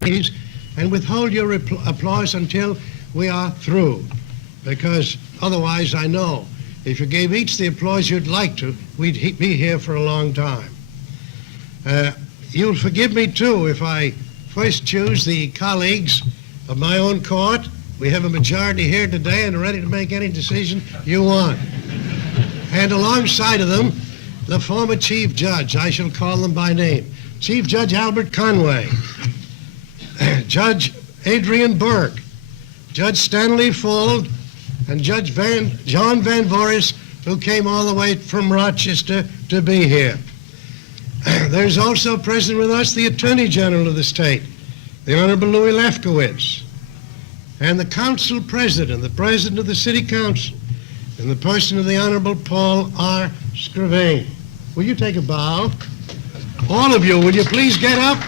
please, and withhold your applause until we are through, because otherwise I know if you gave each the applause you'd like to, we'd be here for a long time. You'll forgive me, too, if I first choose the colleagues of my own court. We have a majority here today and are ready to make any decision you want. And alongside of them, the former Chief Judge, I shall call them by name. Chief Judge Albert Conway, Judge Adrian Burke, Judge Stanley Fuld, and Judge John Van Voorhis, who came all the way from Rochester to be here. There's also present with us the Attorney General of the state, the Honorable Louis Lefkowitz, and the Council President, the President of the City Council, in the person of the Honorable Paul R. Scrivain. Will you take a bow? All of you, will you please get up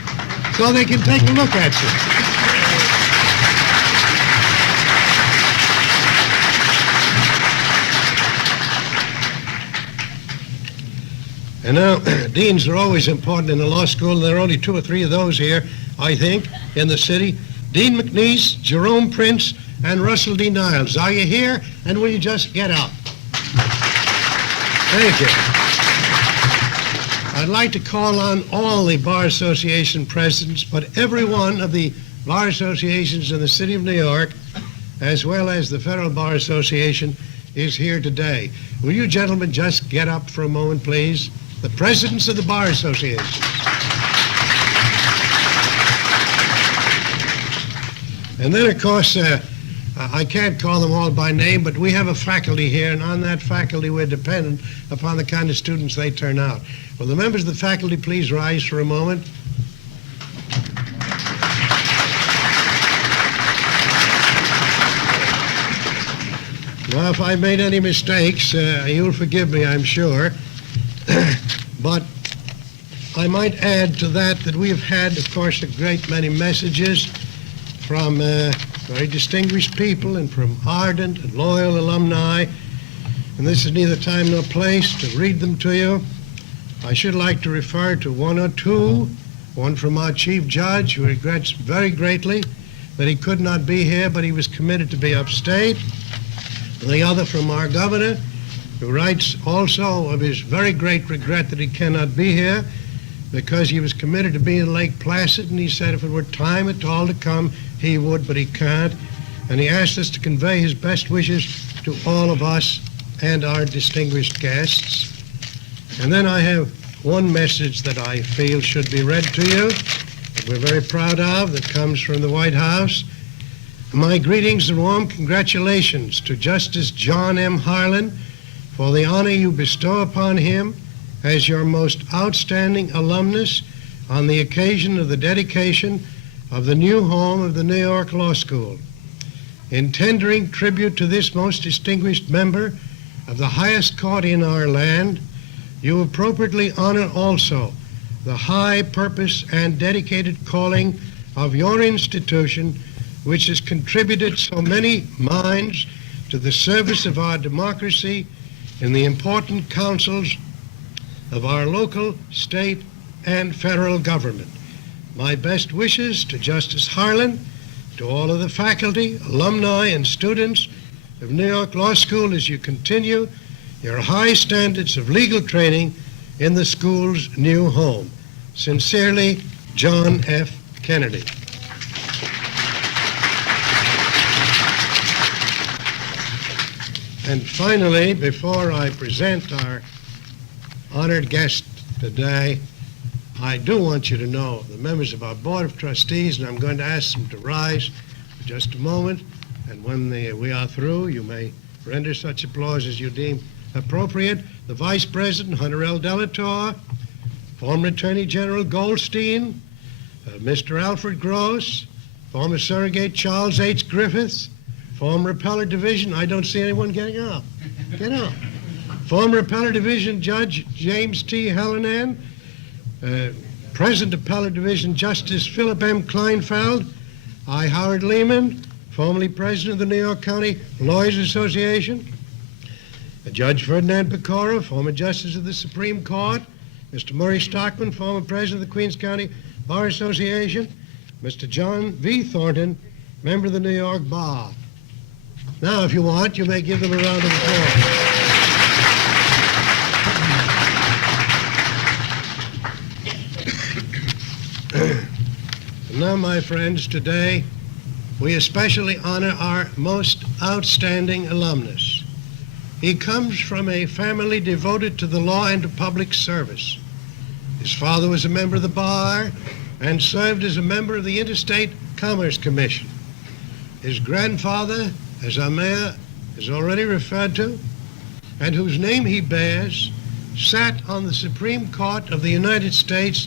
so they can take a look at you? And now, deans are always important in the law school. There are only 2 or 3 of those here, I think, in the city. Dean McNeese, Jerome Prince, and Russell D. Niles. Are you here? And will you just get up? Thank you. I'd like to call on all the Bar Association presidents, but every one of the Bar Associations in the city of New York, as well as the Federal Bar Association, is here today. Will you gentlemen just get up for a moment, please? The presidents of the Bar Associations. And then, of course, I can't call them all by name, but we have a faculty here, and on that faculty we're dependent upon the kind of students they turn out. Will the members of the faculty please rise for a moment? Well, if I made any mistakes, you'll forgive me, I'm sure. But I might add to that we have had, of course, a great many messages from very distinguished people and from ardent and loyal alumni, and this is neither time nor place to read them to you. I should like to refer to 1 or 2, one from our Chief Judge, who regrets very greatly that he could not be here, but he was committed to be upstate, and the other from our Governor, who writes also of his very great regret that he cannot be here because he was committed to be in Lake Placid, and he said if it were time at all to come, he would, but he can't. And he asked us to convey his best wishes to all of us and our distinguished guests. And then I have one message that I feel should be read to you, that we're very proud of, that comes from the White House. My greetings and warm congratulations to Justice John M. Harlan for the honor you bestow upon him as your most outstanding alumnus on the occasion of the dedication of the new home of the New York Law School. In tendering tribute to this most distinguished member of the highest court in our land, you appropriately honor also the high purpose and dedicated calling of your institution, which has contributed so many minds to the service of our democracy in the important councils of our local, state, and federal government. My best wishes to Justice Harlan, to all of the faculty, alumni, and students of New York Law School as you continue your high standards of legal training in the school's new home. Sincerely, John F. Kennedy. And finally, before I present our honored guest today, I do want you to know the members of our Board of Trustees, and I'm going to ask them to rise for just a moment, and when we are through, you may render such applause as you deem appropriate. The Vice President, Hunter L. Delator, former Attorney General Goldstein, Mr. Alfred Gross, former Surrogate Charles H. Griffiths, former Appellate Division, I don't see anyone getting up. Get up. Former Appellate Division Judge James T. Hallinan, Present Appellate Division Justice Philip M. Kleinfeld, I. Howard Lehman, formerly President of the New York County Lawyers Association, Judge Ferdinand Pecora, former Justice of the Supreme Court, Mr. Murray Stockman, former President of the Queens County Bar Association, Mr. John V. Thornton, member of the New York Bar. Now, if you want, you may give them a round of applause. And now, my friends, today we especially honor our most outstanding alumnus. He comes from a family devoted to the law and to public service. His father was a member of the bar and served as a member of the Interstate Commerce Commission. His grandfather, as our mayor has already referred to, and whose name he bears, sat on the Supreme Court of the United States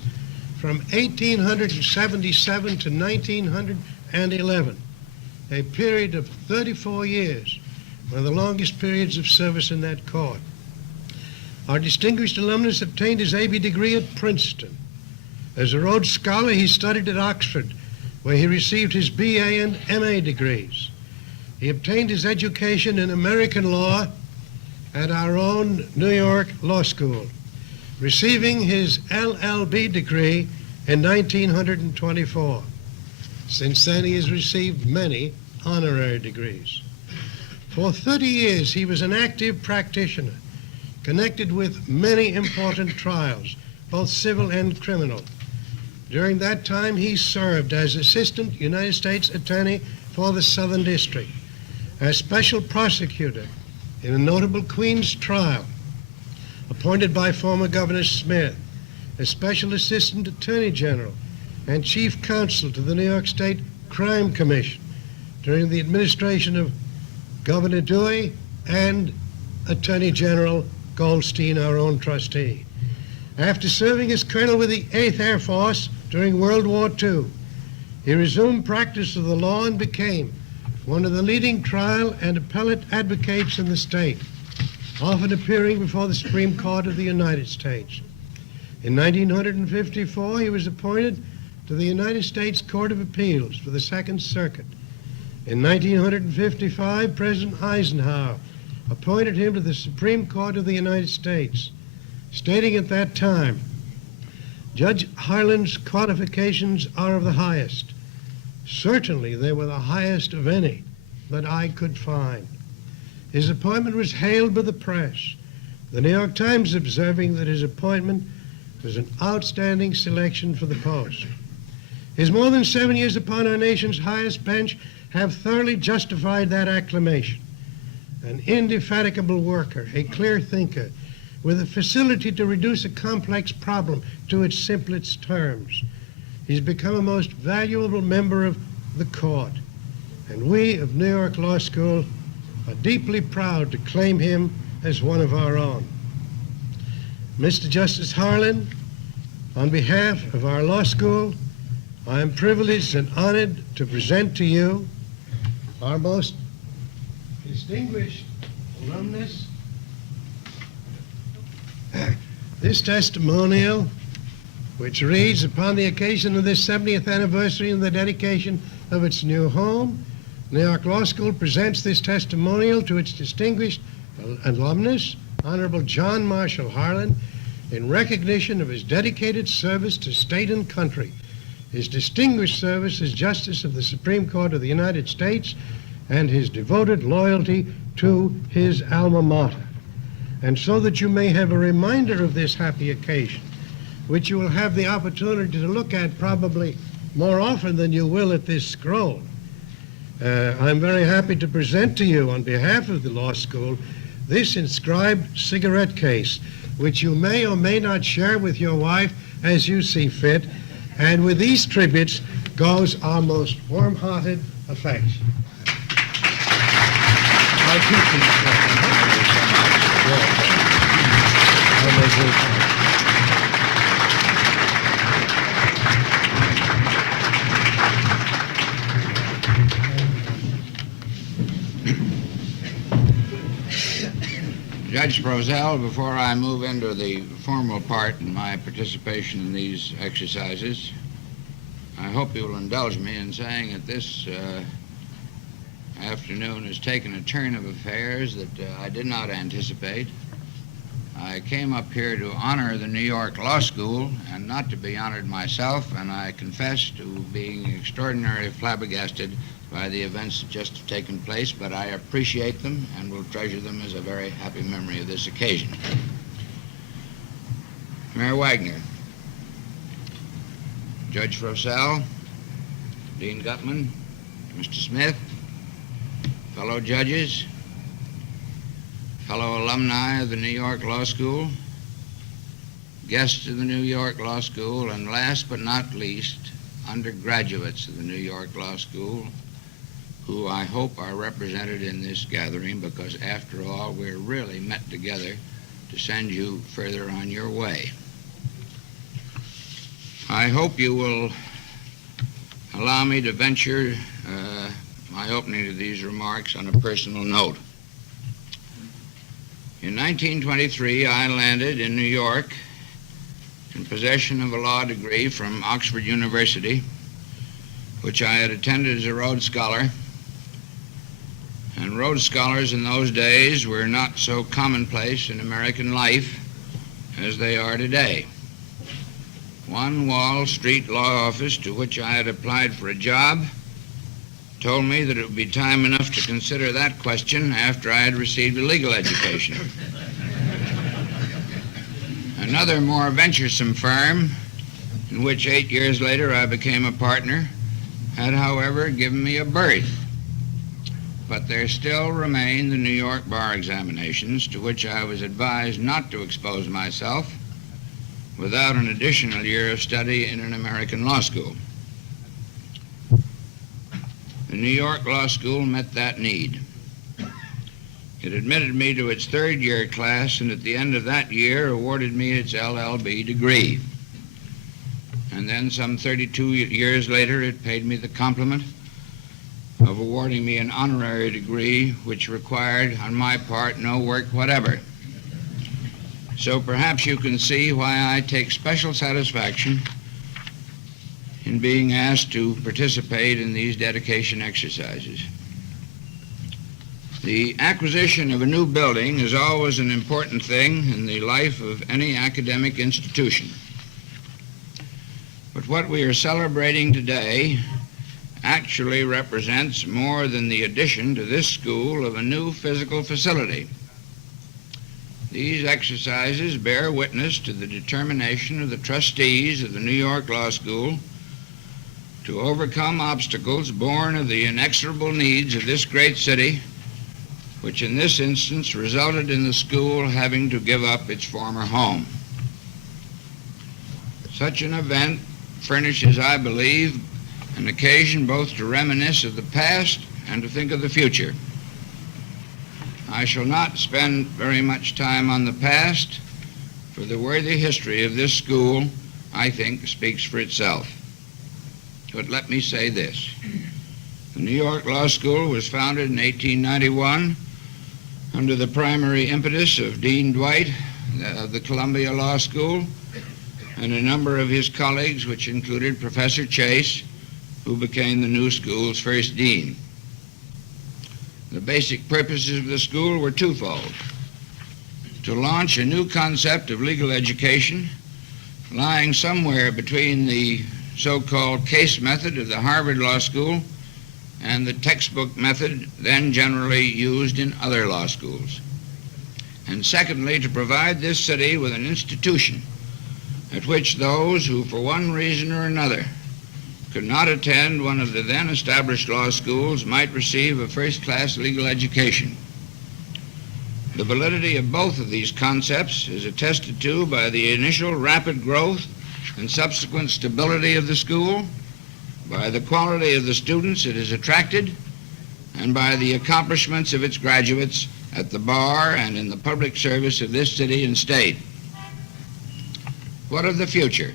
from 1877 to 1911, a period of 34 years, one of the longest periods of service in that court. Our distinguished alumnus obtained his A.B. degree at Princeton. As a Rhodes Scholar, he studied at Oxford, where he received his B.A. and M.A. degrees. He obtained his education in American law at our own New York Law School, receiving his LL.B. degree in 1924. Since then, he has received many honorary degrees. For 30 years, he was an active practitioner, connected with many important trials, both civil and criminal. During that time, he served as Assistant United States Attorney for the Southern District, as Special Prosecutor in a notable Queens trial, appointed by former Governor Smith, as Special Assistant Attorney General and Chief Counsel to the New York State Crime Commission during the administration of Governor Dewey and Attorney General Goldstein, our own trustee. After serving as colonel with the 8th Air Force during World War II, he resumed practice of the law and became one of the leading trial and appellate advocates in the state, often appearing before the Supreme Court of the United States. In 1954, he was appointed to the United States Court of Appeals for the Second Circuit. In 1955, President Eisenhower appointed him to the Supreme Court of the United States, stating at that time, "Judge Harlan's qualifications are of the highest. Certainly they were the highest of any that I could find." His appointment was hailed by the press, the New York Times observing that his appointment was an outstanding selection for the post. His more than 7 years upon our nation's highest bench have thoroughly justified that acclamation. An indefatigable worker, a clear thinker, with a facility to reduce a complex problem to its simplest terms. He's become a most valuable member of the court, and we of New York Law School are deeply proud to claim him as one of our own. Mr. Justice Harlan, on behalf of our law school, I am privileged and honored to present to you our most distinguished alumnus. This testimonial, which reads, upon the occasion of this 70th anniversary and the dedication of its new home, New York Law School presents this testimonial to its distinguished alumnus, Honorable John Marshall Harlan, in recognition of his dedicated service to state and country, his distinguished service as Justice of the Supreme Court of the United States, and his devoted loyalty to his alma mater. And so that you may have a reminder of this happy occasion, which you will have the opportunity to look at probably more often than you will at this scroll, I'm very happy to present to you on behalf of the law school this inscribed cigarette case, which you may or may not share with your wife as you see fit. And with these tributes goes our most warm-hearted affection. I'll keep these. Judge Brozell, before I move into the formal part in my participation in these exercises, I hope you will indulge me in saying that this afternoon has taken a turn of affairs that I did not anticipate. I came up here to honor the New York Law School and not to be honored myself, and I confess to being extraordinarily flabbergasted by the events that just have taken place, but I appreciate them and will treasure them as a very happy memory of this occasion. Mayor Wagner, Judge Frosell, Dean Gutman, Mr. Smith, fellow judges, fellow alumni of the New York Law School, guests of the New York Law School, and last but not least, undergraduates of the New York Law School, who I hope are represented in this gathering, because after all, we're really met together to send you further on your way. I hope you will allow me to venture my opening to these remarks on a personal note. In 1923, I landed in New York in possession of a law degree from Oxford University, which I had attended as a Rhodes Scholar. And Rhodes Scholars in those days were not so commonplace in American life as they are today. One Wall Street law office to which I had applied for a job told me that it would be time enough to consider that question after I had received a legal education. Another more venturesome firm, in which 8 years later I became a partner, had, however, given me a berth. But there still remained the New York bar examinations, to which I was advised not to expose myself without an additional year of study in an American law school. The New York Law School met that need. It admitted me to its third-year class, and at the end of that year awarded me its LLB degree. And then some 32 years later, it paid me the compliment of awarding me an honorary degree, which required, on my part, no work whatever. So perhaps you can see why I take special satisfaction in being asked to participate in these dedication exercises. The acquisition of a new building is always an important thing in the life of any academic institution. But what we are celebrating today actually represents more than the addition to this school of a new physical facility. These exercises bear witness to the determination of the trustees of the New York Law School to overcome obstacles born of the inexorable needs of this great city, which in this instance resulted in the school having to give up its former home. Such an event furnishes, I believe, an occasion both to reminisce of the past and to think of the future. I shall not spend very much time on the past, for the worthy history of this school, I think, speaks for itself. But let me say this. The New York Law School was founded in 1891 under the primary impetus of Dean Dwight of the Columbia Law School and a number of his colleagues, which included Professor Chase, who became the new school's first dean. The basic purposes of the school were twofold: to launch a new concept of legal education lying somewhere between the so-called case method of the Harvard Law School and the textbook method then generally used in other law schools. And secondly, to provide this city with an institution at which those who, for one reason or another, could not attend one of the then established law schools might receive a first-class legal education. The validity of both of these concepts is attested to by the initial rapid growth and subsequent stability of the school, by the quality of the students it has attracted, and by the accomplishments of its graduates at the bar and in the public service of this city and state. What of the future?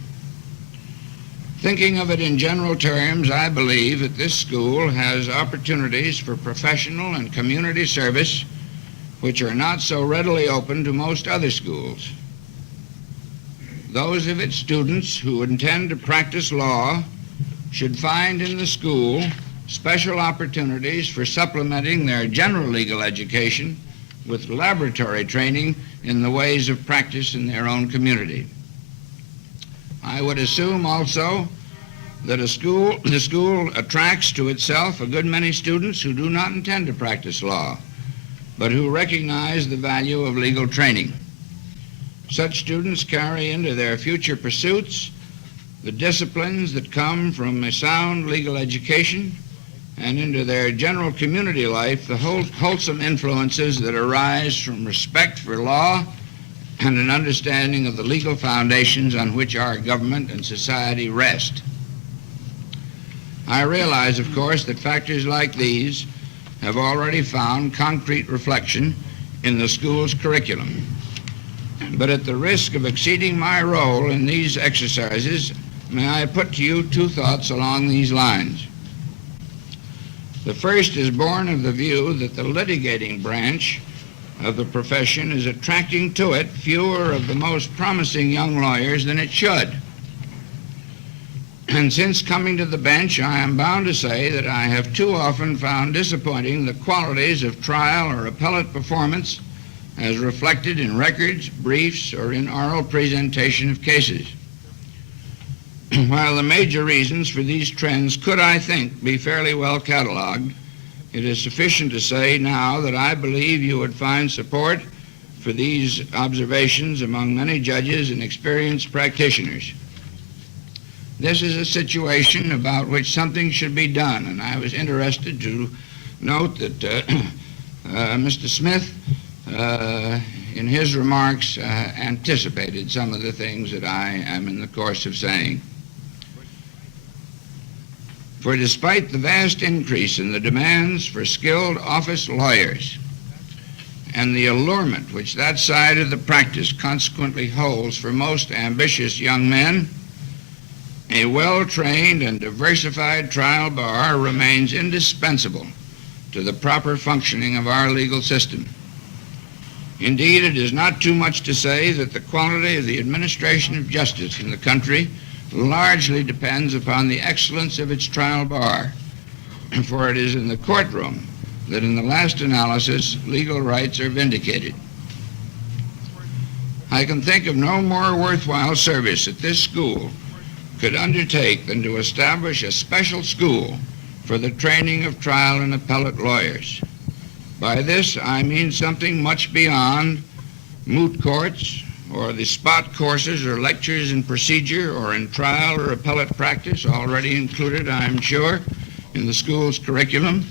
Thinking of it in general terms, I believe that this school has opportunities for professional and community service which are not so readily open to most other schools. Those of its students who intend to practice law should find in the school special opportunities for supplementing their general legal education with laboratory training in the ways of practice in their own community. I would assume also that the school attracts to itself a good many students who do not intend to practice law, but who recognize the value of legal training. Such students carry into their future pursuits the disciplines that come from a sound legal education, and into their general community life the wholesome influences that arise from respect for law and an understanding of the legal foundations on which our government and society rest. I realize, of course, that factors like these have already found concrete reflection in the school's curriculum. But at the risk of exceeding my role in these exercises, may I put to you two thoughts along these lines. The first is born of the view that the litigating branch of the profession is attracting to it fewer of the most promising young lawyers than it should. And since coming to the bench, I am bound to say that I have too often found disappointing the qualities of trial or appellate performance as reflected in records, briefs, or in oral presentation of cases. While the major reasons for these trends could, I think, be fairly well cataloged, it is sufficient to say now that I believe you would find support for these observations among many judges and experienced practitioners. This is a situation about which something should be done, and I was interested to note that Mr. Smith, in his remarks, anticipated some of the things that I am in the course of saying. For despite the vast increase in the demands for skilled office lawyers and the allurement which that side of the practice consequently holds for most ambitious young men, a well-trained and diversified trial bar remains indispensable to the proper functioning of our legal system. Indeed, it is not too much to say that the quality of the administration of justice in the country largely depends upon the excellence of its trial bar, for it is in the courtroom that in the last analysis legal rights are vindicated. I can think of no more worthwhile service that this school could undertake than to establish a special school for the training of trial and appellate lawyers. By this I mean something much beyond moot courts or the spot courses or lectures in procedure or in trial or appellate practice, already included, I am sure, in the school's curriculum.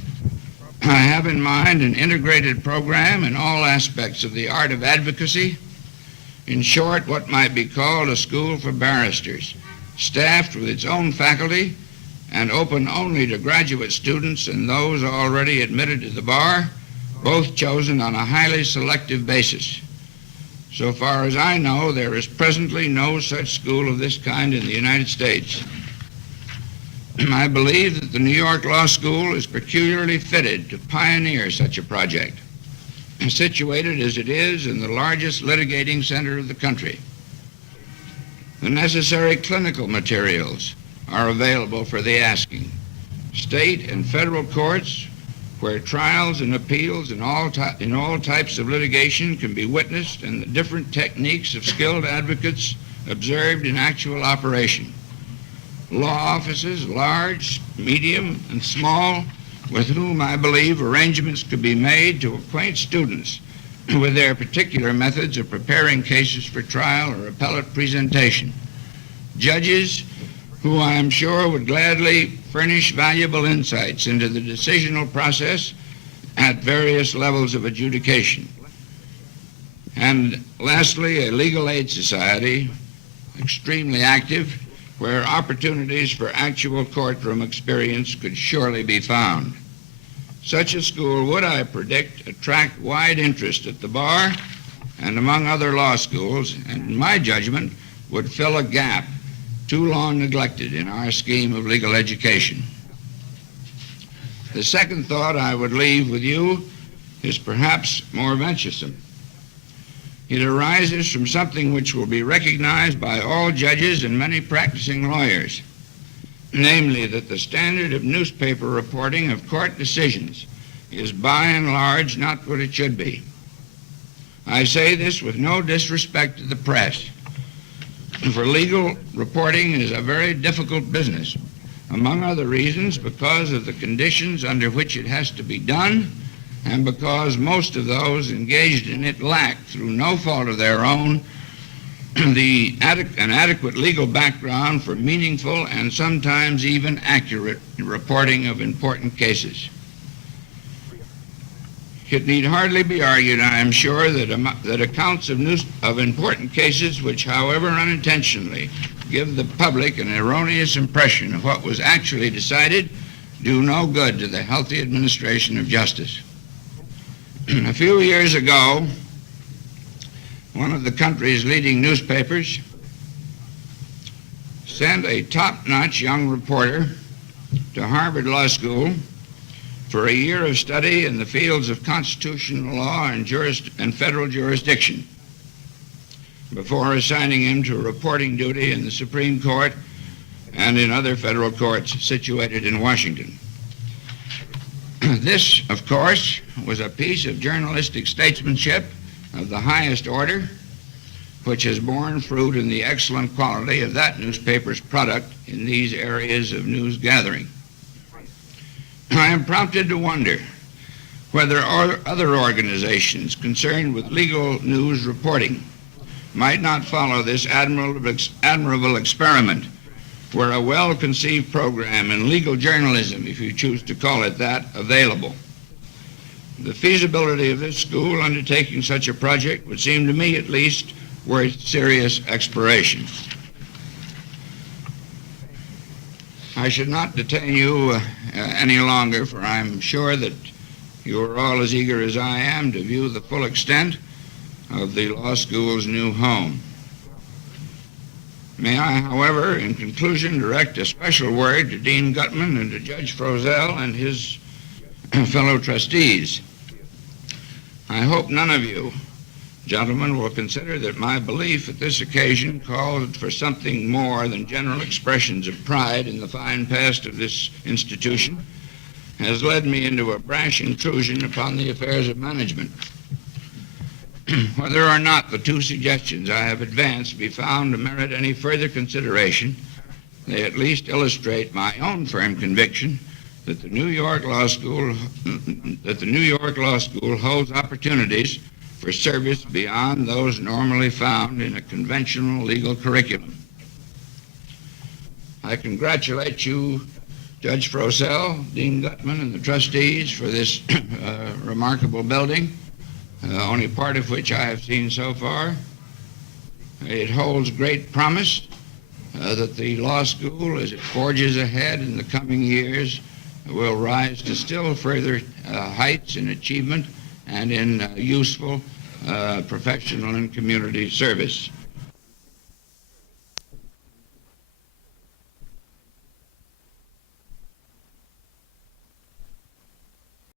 I have in mind an integrated program in all aspects of the art of advocacy. In short, what might be called a school for barristers, staffed with its own faculty and open only to graduate students and those already admitted to the bar, both chosen on a highly selective basis. So far as I know, there is presently no such school of this kind in the United States. I believe that the New York Law School is peculiarly fitted to pioneer such a project, situated as it is in the largest litigating center of the country. The necessary clinical materials are available for the asking. State and federal courts, where trials and appeals in all types of litigation can be witnessed and the different techniques of skilled advocates observed in actual operation. Law offices, large, medium, and small, with whom I believe arrangements could be made to acquaint students with their particular methods of preparing cases for trial or appellate presentation. Judges who I am sure would gladly furnish valuable insights into the decisional process at various levels of adjudication. And lastly, a legal aid society, extremely active, where opportunities for actual courtroom experience could surely be found. Such a school would, I predict, attract wide interest at the bar and among other law schools, and in my judgment, would fill a gap too long neglected in our scheme of legal education. The second thought I would leave with you is perhaps more venturesome. It arises from something which will be recognized by all judges and many practicing lawyers, namely that the standard of newspaper reporting of court decisions is by and large not what it should be. I say this with no disrespect to the press, for legal reporting is a very difficult business, among other reasons because of the conditions under which it has to be done and because most of those engaged in it lack, through no fault of their own, an adequate legal background for meaningful and sometimes even accurate reporting of important cases. It need hardly be argued, I am sure, that accounts of important cases which, however unintentionally, give the public an erroneous impression of what was actually decided do no good to the healthy administration of justice. A few years ago, one of the country's leading newspapers sent a top-notch young reporter to Harvard Law School for a year of study in the fields of constitutional law and federal jurisdiction before assigning him to reporting duty in the Supreme Court and in other federal courts situated in Washington. This, of course, was a piece of journalistic statesmanship of the highest order, which has borne fruit in the excellent quality of that newspaper's product in these areas of news gathering. I am prompted to wonder whether other organizations concerned with legal news reporting might not follow this admirable experiment, were a well-conceived program in legal journalism, if you choose to call it that, available. The feasibility of this school undertaking such a project would seem to me, at least, worth serious exploration. I should not detain you any longer, for I'm sure that you are all as eager as I am to view the full extent of the law school's new home. May I, however, in conclusion, direct a special word to Dean Gutman and to Judge Frozel and his fellow trustees. I hope none of you, gentlemen, will consider that my belief at this occasion called for something more than general expressions of pride in the fine past of this institution has led me into a brash intrusion upon the affairs of management. Whether or not the two suggestions I have advanced be found to merit any further consideration, they at least illustrate my own firm conviction that the New York Law School holds opportunities for service beyond those normally found in a conventional legal curriculum. I congratulate you, Judge Frozel, Dean Gutman, and the trustees for this remarkable building, only part of which I have seen so far. It holds great promise that the law school, as it forges ahead in the coming years, will rise to still further heights in achievement and in useful professional and community service.